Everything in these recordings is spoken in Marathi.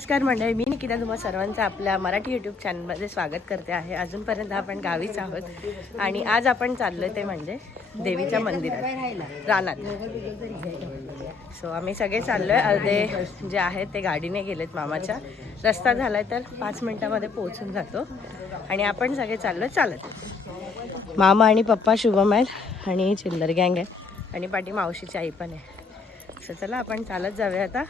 नमस्कार मंडळी मी निकिता तुम्हा सर्वांचं आपल्या मराठी यूट्यूब चॅनलमध्ये स्वागत करते आहे. अजूनपर्यंत आपण गावीच आहोत आणि आज आपण चाललो ते म्हणजे देवीच्या मंदिरात रानात. सो आम्ही सगळे चाललो आहे अर्धे जे आहेत ते गाडीने गेलेत मामाच्या. रस्ता झाला तर पाच मिनिटामध्ये पोहोचून जातो आणि आपण सगळे चाललो चालत. मामा आणि पप्पा शुभम आहेत आणि चिल्लर गँग आहे आणि पाठी मावशीची आई पण आहे. सो चला आपण चालत जाऊया आता.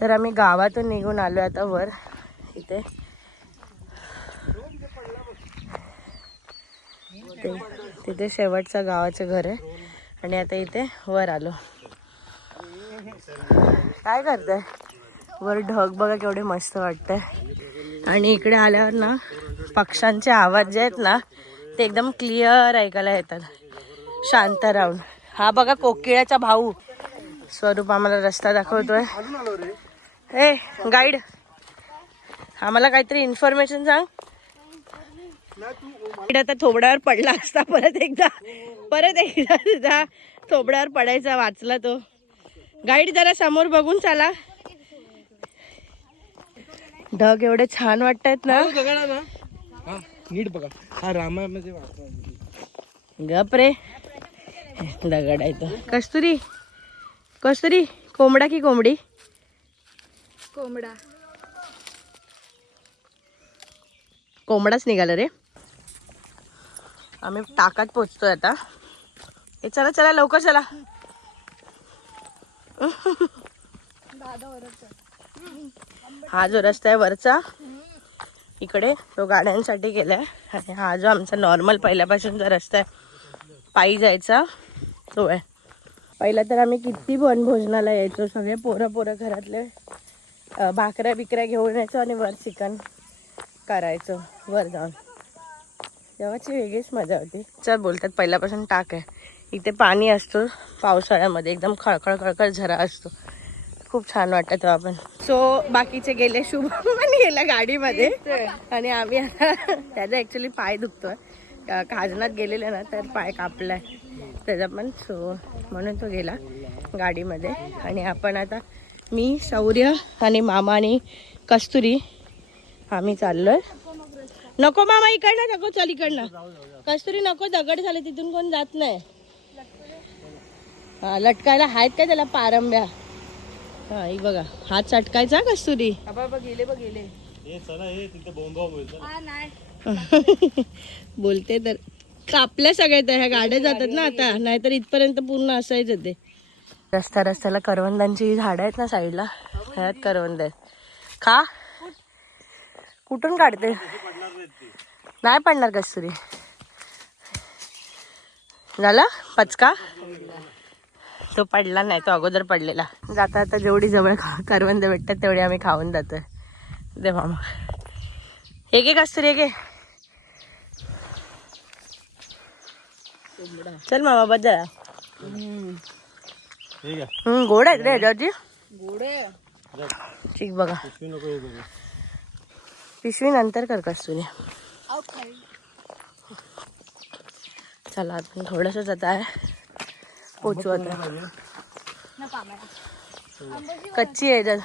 तर आम्ही गावातून निघून आलो आता वर. इथे. ते- तिथे शेवटचं गावाचं घर आहे. आणि आता इथे वर आलो. काय करताय? वर ढग बघा केवढे मस्त वाटतंय. आणि इकडे आल्यावर ना पक्ष्यांचे आवाज जे आहेत ना ते एकदम क्लिअर ऐकायला येतात. शांत राहून. हा बघा कोकिळाचा भाऊ. स्वरूप आम्हाला रस्ता दाखवतोय. ए गाईड आम्हाला काहीतरी इन्फॉर्मेशन सांग. गाईड आता थोबड्यावर पडला असता परत एकदा परत एकदा तुझा थोबड्यावर पडायचा वाचला तो. गाईड जरा समोर बघून चाला. ढग एवढे छान वाटतात ना. हा नीट बघा. हा रामामध्ये गप रे. दगड आहे तो. कस्तुरी कस्तुरी कोंबडा की कोंबडी? कोंबडा. कोंबडाच निघाला रे. आम्ही टाकात पोचतोय आता. ए चला चला लवकर चला. हा जो रस्ता आहे वरचा इकडे तो गाड्यांसाठी गेलाय. आणि हा जो आमचा नॉर्मल पहिल्यापासूनचा रस्ता आहे पायी जायचा तो आहे. पहिला तर आम्ही किती वनभोजनाला यायचो सगळे पोरं पोरं घरातले. भाकऱ्या बिकऱ्या घेऊन यायचो आणि वर चिकन करायचं वर जाऊन. तेव्हाची वेगळीच मजा होती. चल बोलतात पहिल्यापासून टाक आहे. इथे पाणी असतो पावसाळ्यामध्ये एकदम खळखळ खळखळ झरा असतो. खूप छान वाटतं तेव्हा आपण सो बाकीचे गेले शुभ पण गेला गाडीमध्ये. आणि आम्ही आता त्याचा ऍक्च्युली पाय दुखतोय. खाजनात गेलेले ना तर पाय कापलाय. त्याचा पण सो म्हणून तो गेला गाडीमध्ये. आणि आपण आता मी शौर्य आणि मामा आणि कस्तुरी. आम्ही चाललोय. नको मामा इकडनं नको चल इकडनं. कस्तुरी नको दगड झाले तिथून कोण जात नाही. हा लटकायला आहेत का त्याला पारंब्या? हा ही बघा हात चटकायचा कस्तुरी. गेले बघ गेले. हा नाही. बोलते तर. कापल्या सगळ्या त्या ह्या गाड्या जातात ना आता. नाहीतर इथपर्यंत पूर्ण असायचं ते. रस्ता रस्त्याला करवंदांची झाडं आहेत ना साईडला? ह्यात करवंद आहेत. खा. कुठून काढते? नाही पडणार कस्तुरी झाला? पचका? तो पडला नाही तो अगोदर पडलेला. जाता आता जेवढी जवळ खा- करवंद भेटतात तेवढी आम्ही खाऊन जातोय. दे मामा. एक एक कस्तुरी एक एक चल मामा बदल हम्म गोड आहेत रे ह्याच्यावरची गोडे ठीक बघा. पिशवी नंतर कर कस्तुरी चला आपण थोडस आता आहे. पोचू आता. कच्ची आहे जर.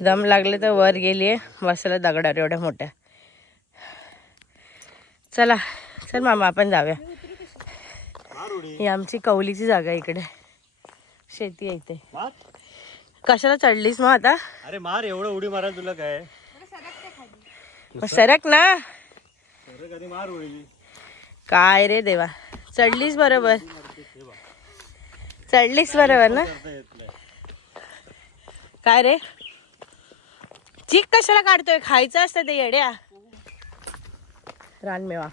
दम लागले तर वर गेलीये बसला दगडावर एवढ्या मोठ्या. चला चल मामा आपण जाऊया. ही आमची कौलीची जागा आहे इकडे. शेती आहे इथे. मार. कशाला चढलीस मग आता? अरे मार एवढं उडी मारायला तुला काय? सरक ना. मार काय रे देवा. चढलीस बरोबर. चढलीस बरोबर ना? काय रे? चीक कशाला काढतोय? खायचं असतं ते येड्या. रानमेवा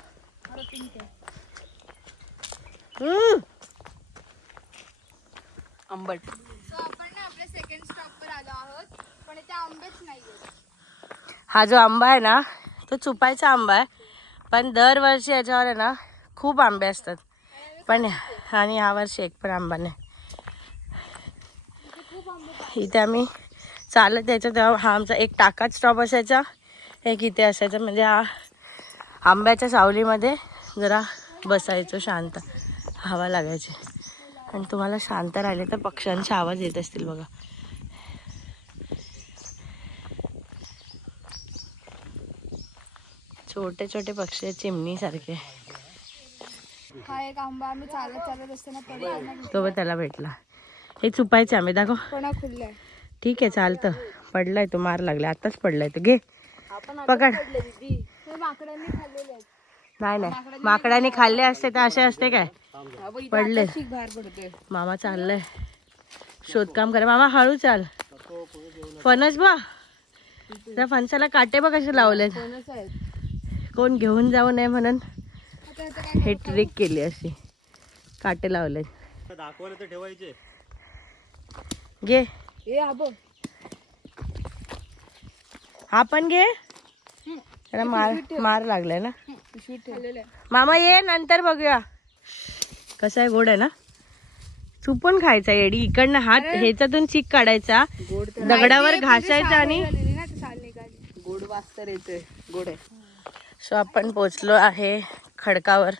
आंबट. सो आपण ना आपल्या सेकंड स्टॉप वर आलो आहोत पण इथे आंबेच नाहीये हा जो आंबा आहे ना तो चुपायचा आंबा आहे. पण दरवर्षी याच्यावर आहे ना खूप आंबे असतात. पण आणि यावर्षी एक पण आंबा नाही. इथे आम्ही चालत यायचो तेव्हा हा आमचा एक टाकाच स्टॉप असायचा. एक इथे असायचा. म्हणजे हा आंब्याच्या सावलीमध्ये जरा बसायचो शांत. हवा लागायची. आणि तुम्हाला शांत राहिले तर पक्ष्यांचे आवाज येत असतील बघा. छोटे छोटे पक्षी चिमणीसारखे. हा तो त्याला भेटला. हे चुपायचे आम्ही दाखव. ठीक आहे चालतं. पडलाय तो मार लागला आताच पडलाय तो. घे. पकड. नाही नाही. माकडाने खाल्ले असते तर असे असते काय? पडले. मामा चाललंय. शोधकाम करा. मामा हळू चाल. फणस बा त्या फणसाला काटे बघ कसे लावले कोण घेऊन जाऊ नये म्हणून. हे ट्रिक केली अशी. काटे लावले घे. ए हा पण घे. त्याला मार मार लागलाय ना. मामा ये नंतर बघूया. कसा आहे गोड आहे ना? चुपून खायचा येडी. इकडनं हात ह्याच्यातून चीक काढायचा. दगडावर घासायचा आणि गोड वास तर येतोय. गोड आहे. सो आपण पोचलो आहे खडकावर.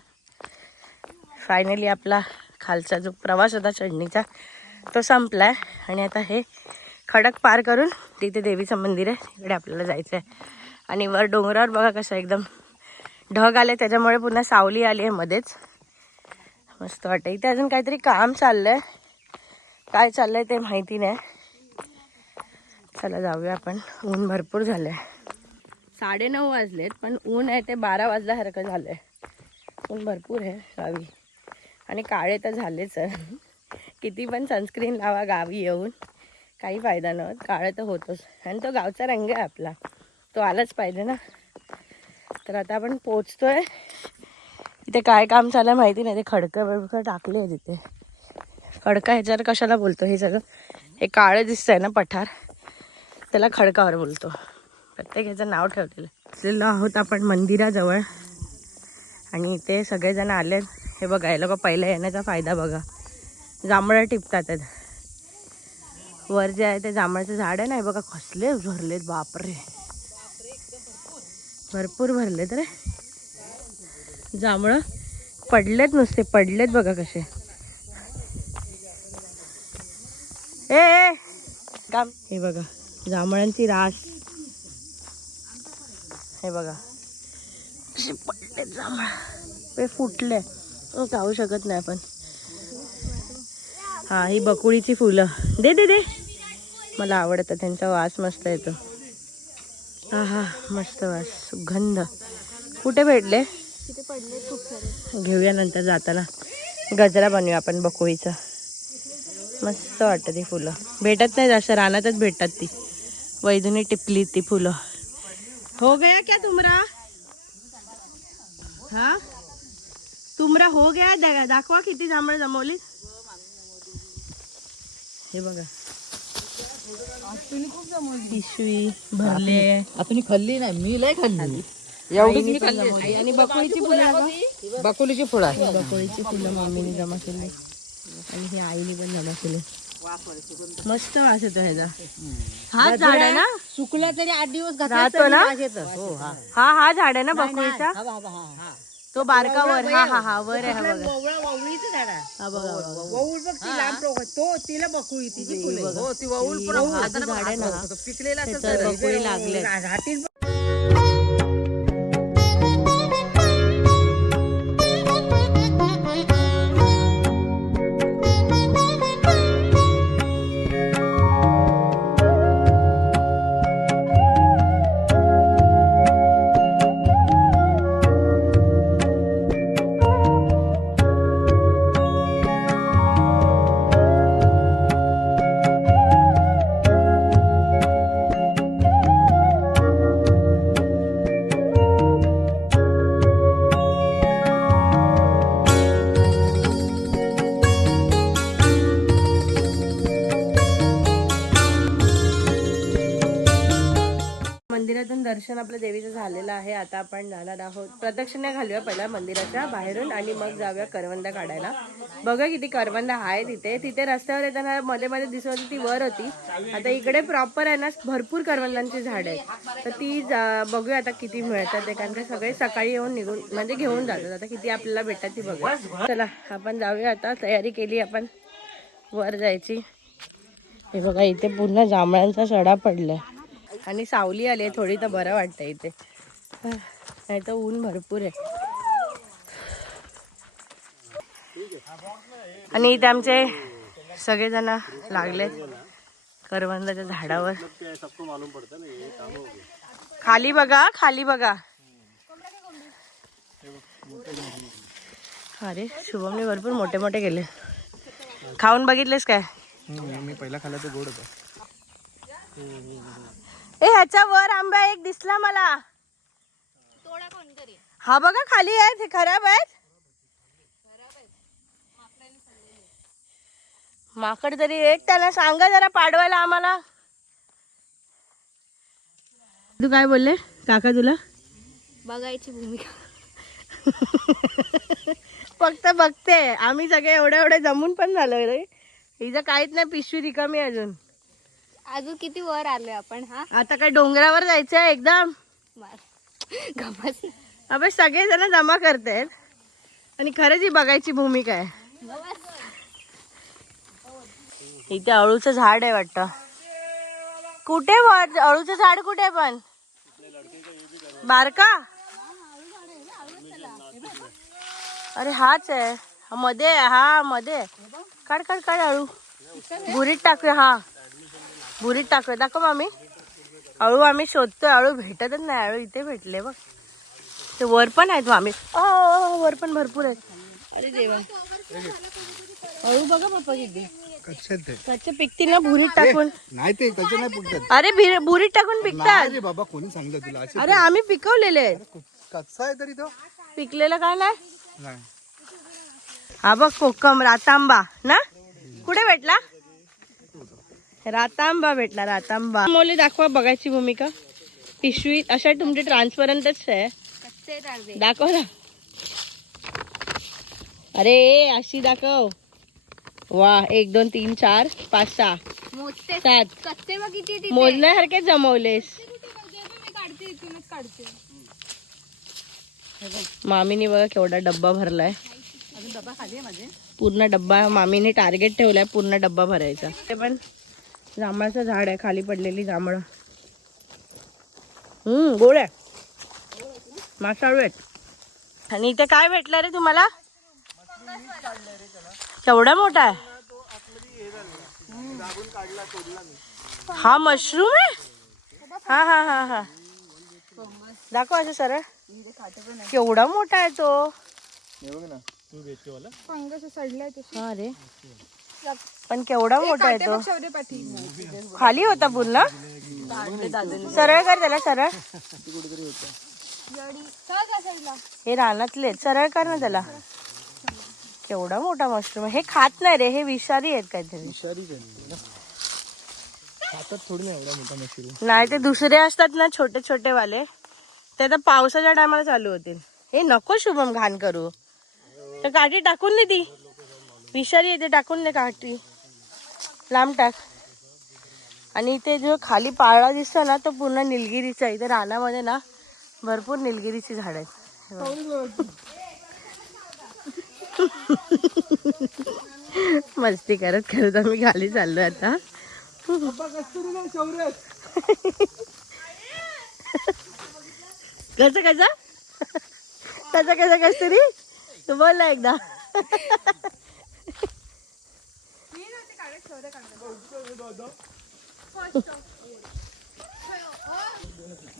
फायनली आपला खालचा जो प्रवास होता चढणीचा तो संपलाय. आणि आता हे खडक पार करून तिथे देवीचं मंदिर आहे. तिकडे आपल्याला जायचं आहे आणि वर डोंगरावर बघा कसं एकदम ढग आले त्याच्यामुळे पुन्हा सावली आली आहे मध्येच. मस्त वाटतं इथे अजून काहीतरी काम चाललंय. काय चाललंय ते माहिती नाही. चला जाऊया आपण. ऊन भरपूर झालंय. साडेनऊ वाजलेत पण ऊन आहे ते बारा वाजल्यासारखं झालंय. ऊन भरपूर आहे गावी. आणि काळे तर झालेच आहे. किती पण सनस्क्रीन लावा गावी येऊन. काही फायदा नव्हत काळे तर होतोच. आणि तो गावचा रंग आहे आपला. तो आलाच पाहिजे ना. तर आता आपण पोचतोय. इथे काय काम चालू माहिती नाही. ते खडकं बिडकं टाकले आहे तिथे खडका ह्याच्यावर कशाला बोलतो? हे सगळं हे काळं दिसतंय ना पठार. त्याला खडकावर बोलतो. प्रत्येक ह्याचं नाव ठेवलेलं. असलेलो आहोत आपण मंदिराजवळ. आणि इथे सगळेजण आले हे बघा हे लोक पहिल्या येण्याचा फायदा बघा. जांभळं टिपतात वर जे आहे ते जांभळाचं झाड आहे ना हे बघा कसले झरलेत बापरे. भरपूर भरलेत रे. जांभळं पडलेत नुसते पडलेत बघा कसे. ए काम हे बघा जांभळांची रास. हे बघा. कसे पडलेत जांभळ. ते फुटले. खाऊ शकत नाही आपण. हा ही बकुळीची फुलं. दे दे दे. मला आवडतं त्यांचा वास मस्त येतो. हा हा मस्त वास सुगंध. कुठे भेटले? घेऊया नंतर जाताना. गजरा बनवूया आपण बकुळीचा. मस्त वाटतं ती फुलं. भेटत नाही जास्त रानातच भेटतात ती. वैदुनी टिपली ती फुलं. हो गया क्या तुमरा? हा? तुमरा हो गया? दाखवा किती जांभळं जमवली. हे बघा. पिशवी भरले. आता मी खाल्ली नाही मी लय खाल्ली. एवढीच मी खाल्ली. आणि बकुळीची फुलं. बाकुलीची फुलं आहे. बकोळीची फुलं मम्मीने जमा केली. आणि ही आईने पण जमा केली. मस्त वास येतो ह्याचा. हा झाड आहे ना? सुकला तरी आठ दिवस राहतो ना? हो हा. हा हा झाड आहे ना बकोळीचा? हा हा हा. तो बारका वर हा हा हा वर आहे हा बघा. ववळा ववळीचं झाड आहे. हा बघा बघा. बघ. ती लांब टोक तो तिला बकुळी तिची फुले हो ती ववळ पण हा जो झाड आहे ना पिकलेला असेल बकुळी लागले मंदिरातून दर्शन आपलं देवीचं झालेलं आहे. आता आपण जाणार आहोत प्रदक्षिणा घालूया पहिला मंदिराच्या बाहेरून आणि मग जाऊया करवंदा काढायला. बघा किती करवंदा आहे तिथे तिथे रस्त्यावर येताना मध्ये मध्ये दिसत होती ती वर होती. आता इकडे प्रॉपर आहे ना भरपूर करवंदांची झाड आहेत. तर ती बघूया आता किती मिळतात. ते कारण का सगळे सकाळी येऊन निघून म्हणजे घेऊन जातात. आता किती आपल्याला भेटतात ती बघूया. चला आपण जाऊया आता. तयारी केली आपण. वर जायची. हे बघा इथे पूर्ण जांभळांचा सडा पडलाय. आणि सावली आली आहे थोडी तर बरं वाटतं इथे. नाही तर ऊन भरपूर आहे. आणि इथे आमचे सगळेजण लागलेत करवंदाच्या झाडावर. खाली बघा खाली बघा. अरे शुभमने भरपूर मोठे मोठे गेले खाऊन बघितलेस काय? मी पहिला खाल्ला तो गोड होता. ए ह्याच्या वर आंबा एक दिसला मला. तोडा कोणतरी. हा बघा खाली आहेत हे खराब आहेत. माकड तरी एक त्याला सांगा जरा पाडवायला आम्हाला. तू काय बोलले? काका तुला? बघायची भूमिका. फक्त बघते. आम्ही सगळे एवढे एवढे जमून पण झालो रे. हिचं काहीच नाही पिशवी रिकामी अजून. अजून किती वर आलोय आपण हा? आता काय डोंगरावर जायचंय एकदम? मार गमस अबे सगळे जण जमा करतायत आणि खरंच ही बघायची भूमिका आहे इथे अळूचं झाड आहे वाटतं. कुठे वर अळूचं झाड कुठे आहे पण? बारका? अरे हाच आहे. मध्ये आहे, हा मध्ये आहे. काढ काढ काढ अळू. बुरीत टाकूया हा. बुरीत टाकूया दाखव मामी. अळू आम्ही शोधतोय अळू भेटतच नाही अळू इथे भेटले बघ. ते वर पण आहेत मामी. अ, वर पण भरपूर आहेत. अरे देवा. अळू बघा पप्पा किती. कच्चे ते. कच्चे पिकतील ना भुरीत टाकून? नाही ते कच्चे नाही पिकतात अरे भिर- भुरीत टाकून पिकतात. अरे बाबा कोणी सांगितलं तुला? असे अरे आम्ही पिकवलेले आहेत. कच्चा आहे तरी तो. पिकलेलं काय नाही? नाही. हा बघ कोकम रातांबा ना? कुठे भेटला? रातांबा भेटला रातांबा. मोली दाखवा बघायची भूमिका. पिशवी अशा तुमचे ट्रान्सपरंटच आहे. दाखव ना. अरे अशी दाखव. वा एक दोन तीन चार पाच सहा. मोजते सात? मोजण्यासारखे जमवलेस. म्हणजे मामीने बघा केवढा डब्बा भरलाय. पूर्ण डब्बा मामीने टार्गेट ठेवलाय पूर्ण डब्बा भरायचा. ते पण जांभळाचं झाड आहे खाली पडलेली जांभळं. हम्म गोड आहे. मासाळू आहेत. आणि इथे काय भेटलं रे तुम्हाला? केवढा मोठा आहे? हा मशरूम आहे? हा हा हा हा. दाखव असं सर केवढा मोठा आहे तो. हे बघ ना. तू भेटते मला फंगस सडलाय तो हा रे. पण केवढा मोठा आहे तो. खाली होता पूर्ण सरळ कर त्याला सरळ. हे रानातले सरळ कर ना त्याला. केवढा मोठा मशरूम आहे. हे खात नाही रे हे विषारी आहेत काहीतरी. विषारीच आहे ना. हातात थोडी ना एवढा मोठा मशरूम. नाही ते दुसरे असतात ना छोटे छोटे वाले ते आता पावसाच्या टायमाला चालू होतील. हे नको शुभम घाण करू. तर काठी टाकून दे ती. विषारी येते टाकून दे काठी. लांब टाक आणि इथे जो खाली पाळा दिसतो ना तो पूर्ण निलगिरीचा आहे. इथे रानामध्ये ना भरपूर निलगिरीची झाड आहेत. मस्ती करत करत आम्ही खाली चाललो आता. कसं कसं? कसं कसं कस तरी? तू बोल ना एकदा.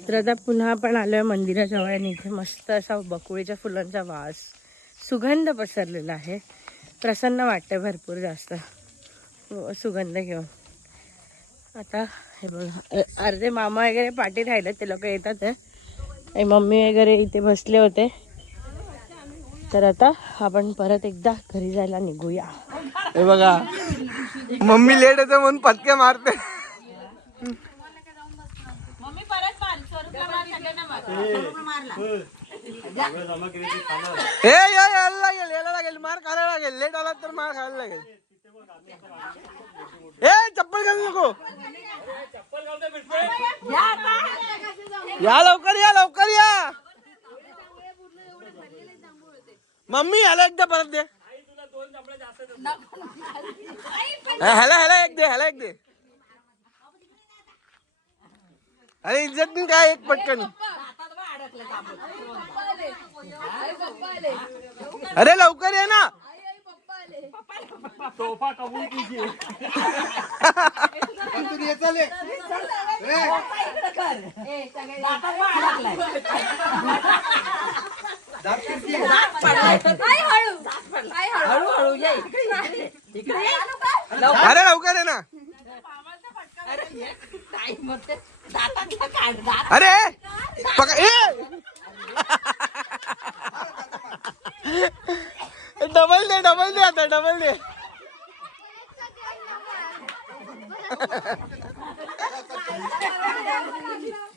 तर आता पुन्हा आपण आलोय मंदिराजवळ आणि इथे मस्त असा बकुळीच्या फुलांचा वास सुगंध पसरलेला आहे. प्रसन्न वाटतं भरपूर जास्त. हो, सुगंध घेऊन. आता हे बघा अर्धे मामा वगैरे पाठी राहिले ते लोक येतात आहे मम्मी वगैरे इथे बसले होते. तर आता आपण परत एकदा घरी जायला निघूया. हे बघा. मम्मी लेट येते म्हणून पटके मारते. मम्मी परत हे या यायला लागेल यायला लागेल मार खायला लागेल. लेट आला तर मार खायला लागेल. ए चप्पल घालू नको. या लवकर या लवकर या. मम्मी ह्याला एकदा परत दे. ह्याला ह्याला एक दे ह्याला एक दे. अरे इज्जत नाही काय एक पटकन? अरे लवकर ये ना. अरे लवकर ये ना अरे पक- ए! डबल दे डबल दे आता डबल दे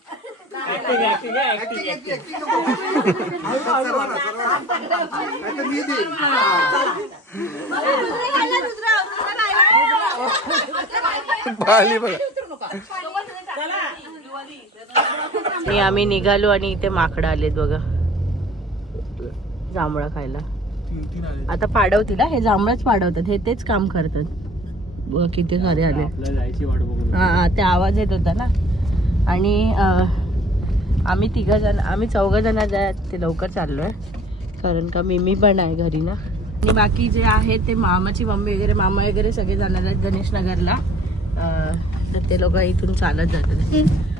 पाहिली बघा. आणि आम्ही निघालो आणि इथे माकडं आलेत बघा. जांभळा खायला. आता पाडवतील हा, हे जांभळच पाडवतात हे तेच काम करतात. बघ किती सारे आले हा हा, ते आवाज येत होता ना. आणि आम्ही तिघं जण आम्ही चौघं जण जे ते लवकर चाललो आहे कारण का मिमी पण आहे घरी ना. आणि बाकी जे आहे ते मामाची मम्मी वगैरे मामा वगैरे सगळे जाणार आहेत गणेशनगरला. तर ते लोक इथून चालत जातात.